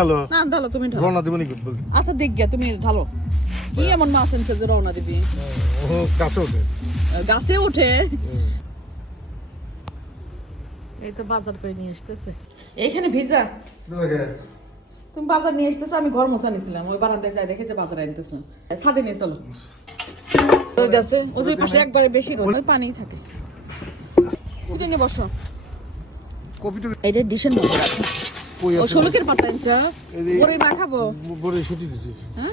Hello না ঢালো তুমি ঢালো। রওনা দিব নাকি বলতে? আচ্ছা দেখ গিয়া তুমি ঢালো। কি এমন মাছ আনছে যে রওনা দিবি? ও কাছে ওঠে। গাছে উঠে এই তো বাজার করে নিয়ে আসতেছে। এইখানে ভিজা? তুমি বাজার নিয়ে আসতেছো আমি ঘর মোছা নিছিলাম। ওই বারান্দায় যাই দেখে যে বাজার আনতেছো। ছাদে নিয়ে চলো। রোদ আছে ওই যে পাশে একবারে বেশি রোদ। পানি থাকে। উঠে বসো। কপি এইটা ডিসেন আছে কই আছে পাতা আনছো বড়ই মাখাবো বড় ছুটি দিছি?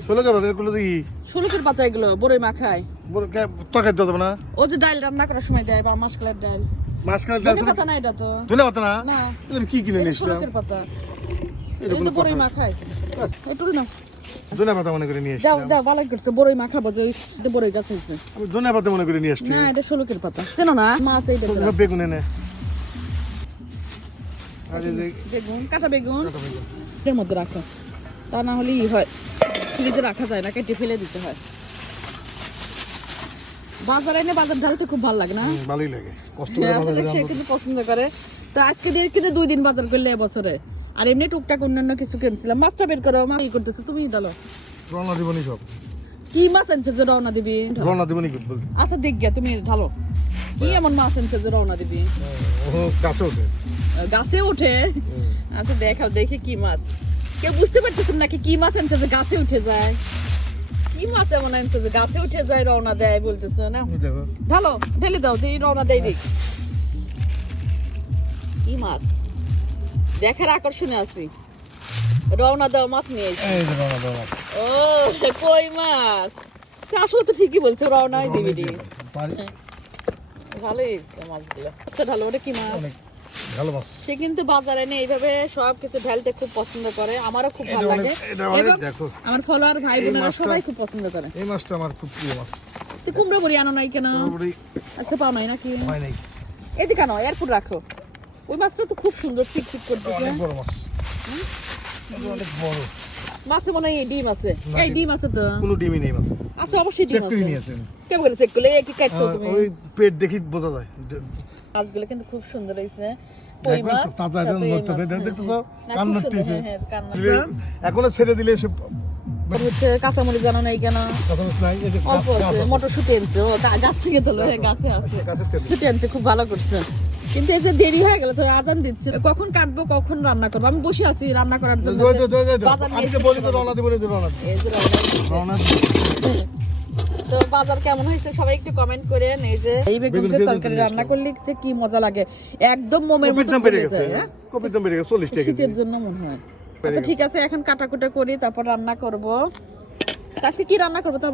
ষোলো কে দেখি। ষোলকের পাতা এগুলো বড়ই মাখায় বড় তরকারি দেওয়া যাবে না? ও যে ডাল রান্না করার সময় দেয় বা মাসকালের ডাল। মাঝখানে ডাল পাতা না এটা তো। ধনে পাতা না? না। কি কিনে এটা নিয়ে পাতা। এটা তো বড়ই মাখায় একটু না ধনে পাতা মনে করে নিয়ে ভালো করছে বড়ই মাখাবো যে এটা বড়ই গাছ হয়েছে ধনে পাতা মনে করে নিয়ে না এটা পাতা। চেনো না? মাছ এইটা বেগুন বেগুন কাঁচা বেগুন। এর মধ্যে রাখো। তা না হলে ই হয়। ফ্রিজে রাখা যায় না কেটে ফেলে দিতে হয়। বাজারে এনে বাজার ঢালতে খুব ভালো লাগে না? ভালোই লাগে। কষ্ট করে হ্যাঁ, আসলে সে আনব। কিন্তু পছন্দ করে। তো আজকে দিয়ে কিন্তু দুই দিন বাজার করলে এবছরে আর এমনি টুকটাক অন্যান্য কিছু কিনছিলাম। মাছটা বের করো মা কি করতেছে? তুমি দিব সব। কি মাছ আনছে যে রওনা দিবি? রওনা দিব নাকি আচ্ছা দেখ গিয়া তুমি ঢালো। কি এমন মাছ আনছে যে রওনা দিবি? ওঠে। গাছে উঠে আচ্ছা দেখাও দেখি কি মাছ। কেউ বুঝতে পারতেছেন নাকি কি মাছ আনছে যে গাছে উঠে যায়? কি মাছ এমন আনছে যে গাছে উঠে যায় রওনা দেয় বলতেছে না? ঢালো ঢেলে দাও দিয়ে রওনা দেয় দিক কি মাছ? দেখার আকর্ষণে আছি। রওনা দেওয়া মাছ নিয়ে। এই যে রওনা রওনা ও কই মাছ? আসলে তো ঠিকই বলছো রওনাই দিবি দি ভালোই হয়েছে মাছগুলো। ঢালো ওটা কি মাছ? ভালো মাছ। সে কিন্তু বাজারে এনে এইভাবে সব কিছু ঢালতে খুব পছন্দ করে আমারও খুব ভালো লাগে। দেখো। আমার ফলোয়ার ভাই বোনেরা সবাই খুব পছন্দ করে। এই মাছটা আমার খুব প্রিয় মাছ। তুই কুমড়ো বড়ি আনো নাই কেন? আজকে পাও নাই নাকি? হয় নাই। এদিকে আনো এয়ারপোর্ট রাখো। ওই মাছটা তো খুব সুন্দর ঠিক ঠিক করতেছে। অনেক বড় মাছ। অনেক বড় মাছে মনে হয় ডিম আছে। এই ডিম- আছে তো। কোনো ডিমই নেই মাছ। আছে অবশ্যই ডিম চেক করে আছে কেমন করে চেক করলে কি কাটছো তুমি? ওই পেট দেখি বোঝা যায়। মাছগুলো কিন্তু খুব সুন্দর মাছ, হ্যাঁ? হ্যাঁ। হ্যাঁ, হ্যাঁ। এখনও ছেড়ে দিলে সে হচ্ছে কাঁচামরিচ জানো নাই কেন? অল্প আছে আছে। মটরশুটি আনছে গাছ থেকে তোলো হ্যাঁ, গাছে আছে। গাছের আনছে খুব ভালো করছে। কিন্তু যে দেরি হয়ে গেল তো আজান দিচ্ছে কখন কাটবো কখন রান্না করব? আমি বসে আছি রান্না করার জন্য। তো বাজার কেমন হয়েছে? সবাই একটু কমেন্ট করেন এই যে এই বেগুন বেগুন দিয়ে দিয়ে তরকারি রান্না করলে যে কি মজা লাগে। একদম মোমের মতো দাম বেড়ে গেছে হ্যাঁ? কপির দাম বেড়ে গেছে চল্লিশ টাকা শীতের জন্য মনে হয়। আচ্ছা ঠিক আছে এখন কাটাকুটা করি তারপর রান্না করব। আজকে কি রান্না করব তা।